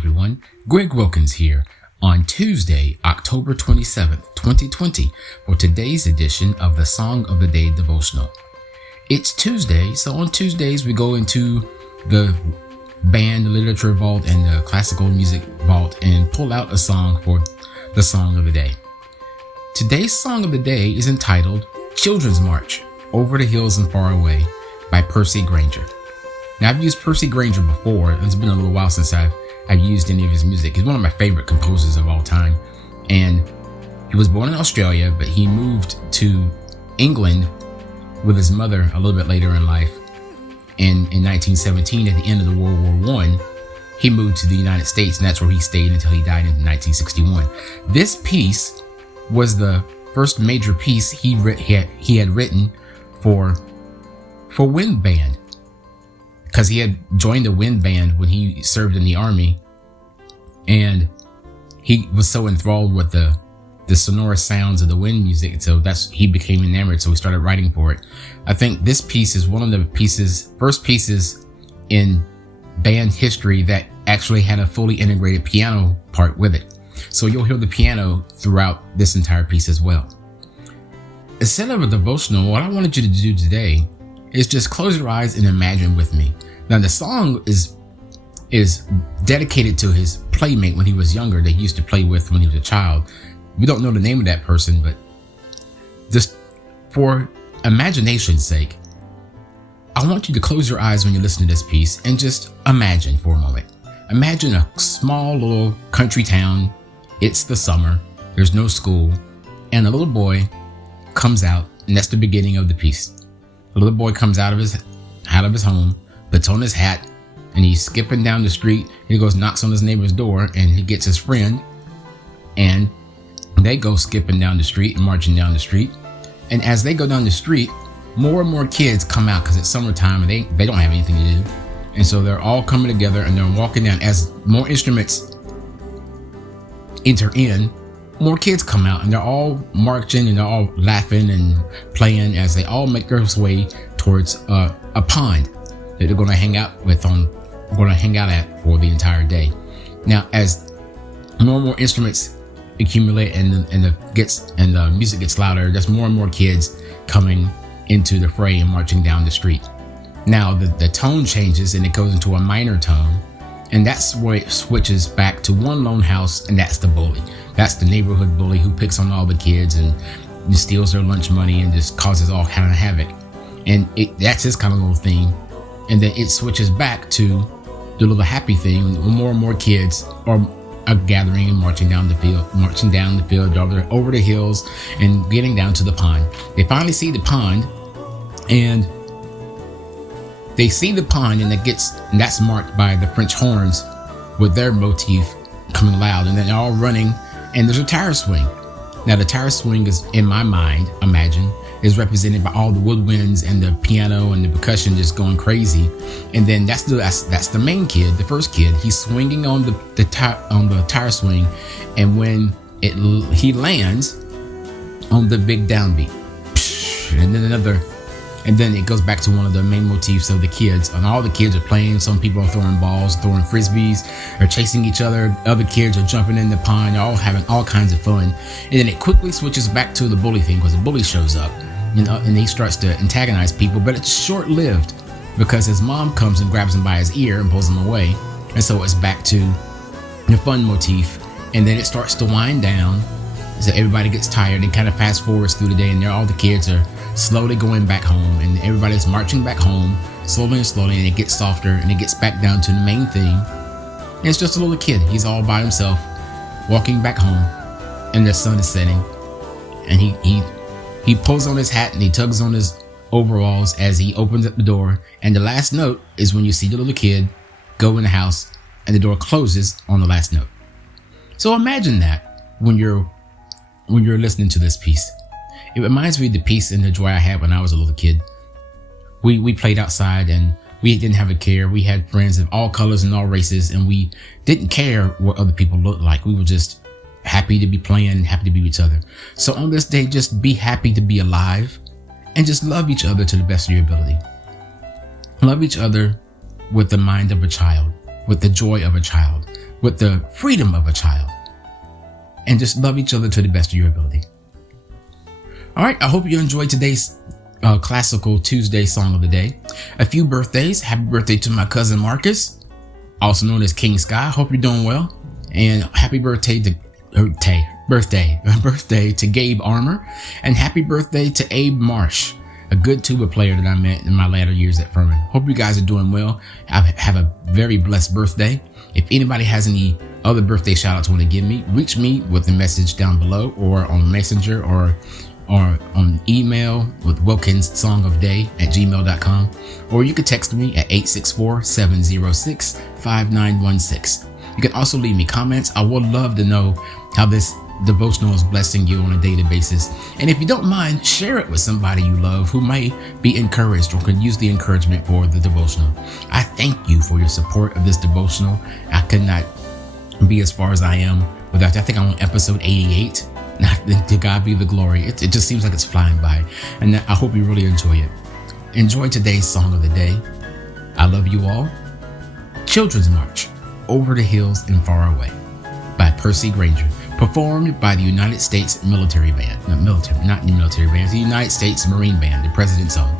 everyone. Greg Wilkins here on Tuesday, October 27th, 2020 for today's edition of the Song of the Day devotional. It's Tuesday, so on Tuesdays we go into the band, the literature vault, and the classical music vault and pull out a song for the Song of the Day. Today's Song of the Day is entitled Children's March, Over the Hills and Far Away by Percy Grainger. Now, I've used Percy Grainger before. It's been a little while since I've used any of his music. He's one of my favorite composers of all time. And he was born in Australia, but he moved to England with his mother a little bit later in life. And in 1917, at the end of the World War I, he moved to the United States, and that's where he stayed until he died in 1961. This piece was the first major piece he had written for wind band, because he had joined the wind band when he served in the army, and he was so enthralled with the sonorous sounds of the wind music, so he became enamored, so he started writing for it. I think this piece is one of the first pieces in band history that actually had a fully integrated piano part with it. So you'll hear the piano throughout this entire piece as well. Instead of a devotional, what I wanted you to do today is just close your eyes and imagine with me. Now, the song is dedicated to his playmate when he was younger, that he used to play with when he was a child. We don't know the name of that person, but just for imagination's sake, I want you to close your eyes when you listen to this piece and just imagine for a moment. Imagine a small little country town. It's the summer. There's no school. And a little boy comes out, and that's the beginning of the piece. The little boy comes out of his home, puts on his hat, and he's skipping down the street. He goes, knocks on his neighbor's door, and he gets his friend, and they go skipping down the street and marching down the street. And as they go down the street, more and more kids come out because it's summertime and they don't have anything to do. And so they're all coming together and they're walking down. As more instruments enter in, more kids come out, and they're all marching and they're all laughing and playing as they all make their way towards a pond that they're going to hang out at for the entire day. Now, as more and more instruments accumulate and the music gets louder, there's more and more kids coming into the fray and marching down the street. Now the tone changes and it goes into a minor tone, and that's where it switches back to one lone house, and that's the bully. That's the neighborhood bully who picks on all the kids and steals their lunch money and just causes all kind of havoc. And that's his kind of little thing. And then it switches back to the little happy thing. More and more kids are gathering and marching down the field over the hills and getting down to the pond. They finally see the pond, and that's marked by the French horns with their motif coming loud, and then they're all running, and there's a tire swing. Now, the tire swing is, in my mind, is represented by all the woodwinds and the piano and the percussion just going crazy. And then that's the main kid, the first kid. He's swinging on the tire swing, and when he lands on the big downbeat, and then it goes back to one of the main motifs of the kids, and all the kids are playing. Some people are throwing balls, throwing frisbees, or chasing each other. Other kids are jumping in the pond. They're all having all kinds of fun. And then it quickly switches back to the bully thing, because the bully shows up, and he starts to antagonize people. But it's short-lived, because his mom comes and grabs him by his ear and pulls him away. And so it's back to the fun motif. And then it starts to wind down, so everybody gets tired and kind of fast forwards through the day, and all the kids are slowly going back home, and everybody's marching back home slowly, and it gets softer, and it gets back down to the main thing. And it's just a little kid. He's all by himself walking back home, and the sun is setting, and he pulls on his hat and he tugs on his overalls as he opens up the door. And the last note is when you see the little kid go in the house and the door closes on the last note. So imagine that when you're listening to this piece. It reminds me of the peace and the joy I had when I was a little kid. We played outside, and we didn't have a care. We had friends of all colors and all races, and we didn't care what other people looked like. We were just happy to be playing and happy to be with each other. So on this day, just be happy to be alive, and just love each other to the best of your ability. Love each other with the mind of a child, with the joy of a child, with the freedom of a child, and just love each other to the best of your ability. All right, I hope you enjoyed today's classical Tuesday song of the day. A few birthdays. Happy birthday to my cousin Marcus, also known as King Sky. Hope you're doing well. And happy birthday to Gabe Armour. And happy birthday to Abe Marsh, a good tuba player that I met in my latter years at Furman. Hope you guys are doing well. Have a very blessed birthday. If anybody has any other birthday shout outs want to give me, reach me with a message down below or on Messenger or on email with wilkinssongofday@gmail.com, or you can text me at 864-706-5916. You can also leave me comments. I would love to know how this devotional is blessing you on a daily basis. And if you don't mind, share it with somebody you love who might be encouraged or could use the encouragement for the devotional. I thank you for your support of this devotional. I could not be as far as I am without you. I think I'm on episode 88. To God be the glory. It just seems like it's flying by. And I hope you really enjoy it. Enjoy today's song of the day. I love you all. Children's March, Over the Hills and Far Away, by Percy Grainger, performed by the United States Military Band. The United States Marine Band, the President's Own.